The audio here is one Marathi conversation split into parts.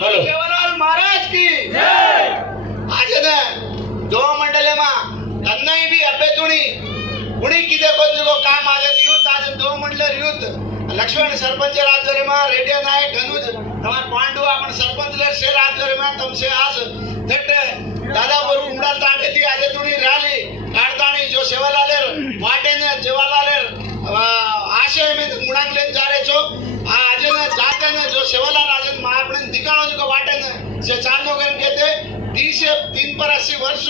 બોલો સેવાલાલ મહારાજ की આજે ને दो मंडले मा कन्नाई भी अबे तुणी किदे को काम आज युद्ध आज दो मंडल युद्ध लक्ष्मण सरपंच राजरे मा रेडिया नायक अनुज तमार पांडु आपण सरपंच ले से राजरे मा तुमसे आज थट दादापुर कुंडाल तांडे थी आज तुणी रैली काढताणी जो सेवालाले वाटे ने जेवालाले आशय में मुडांग ले जा रे छो आज ने जाते ने जो सेवालाल आज आपण दिगाणो जो वाटे ने से चालनो करून घेते 380 वर्ष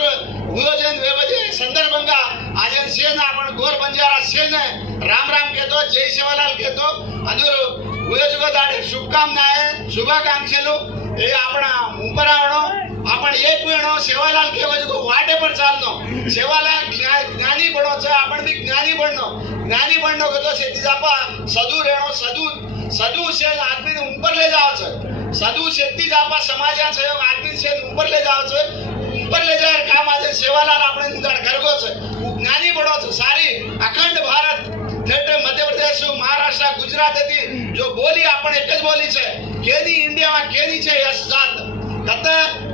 गुरुजन वेवजे संदर्भंगा आज सेन आपण गोर बंजारा सेन राम राम कहतो जय सेवालाल कहतो अंदर गुरुजुग दाडे शुभकामनाएं शुभाकांक्षेलो हे आपणा मुंबरावणो आपण एक वेणो सेवालाल केवजो वाटे पर चालनो सेवालाल ज्ञानी बनो छे आपण भी ज्ञानी बननो कहतो सेती जापा सदू रेणो सदू से आदमी ने ऊपर ले जाओ छे साधु शेती जापा समाजा सहयोग आदमी से ऊपर ले जाओ छे ऊपर ले जाए काम आज सेवालाल આપણે ઉદાડ કરગો છે જ્ઞાની બનો છે સારી અખંડ ભારત થેટ મધ્ય પ્રદેશ મહારાષ્ટ્ર ગુજરાત હતી જો બોલી આપણે એક જ બોલી છે કેની ઇન્ડિયામાં કેની છે યસ જાત કત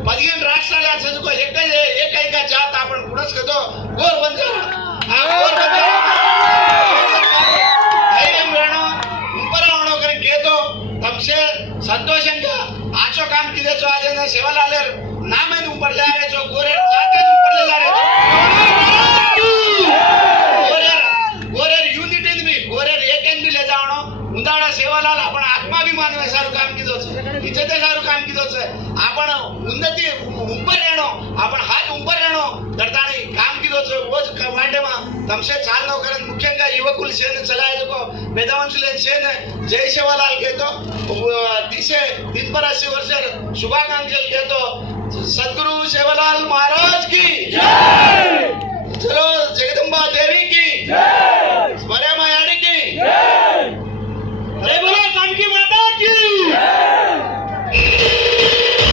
પદિયન રાષ્ટ્રાલા છે જો એક જાત आपण ગુણસ કતો ગોર બંજારા આ ગોર બંજારા આયમ વેણો ऊपर आवणो કરી કેતો તમસે संतोषंगा आचो काम किदे छो आज ने सेवालाल नाम ने ऊपर जा रे छो गोरे जाते ऊपर ले जा रे गोरे युनिटी भी गोरे एकेन भी ले जावणो उंदाडा सेवालाल आपण आत्माभिमान में सारू काम कीधो छे इज्जते सारू काम कीधो छे आपण उन्नति ऊपर रेणो आपण हाथ ऊपर रेणो दरताणी काम कीधो छे रोज वाटे में तमसे चालनो करन मुख्यंगा युवकुल सेन चलाय जो वेदांशले सेन जय सेवालाल कहतो 380 वर्ष शुभाकांक्षल कहतो सद्गुरु सेवालाल महाराज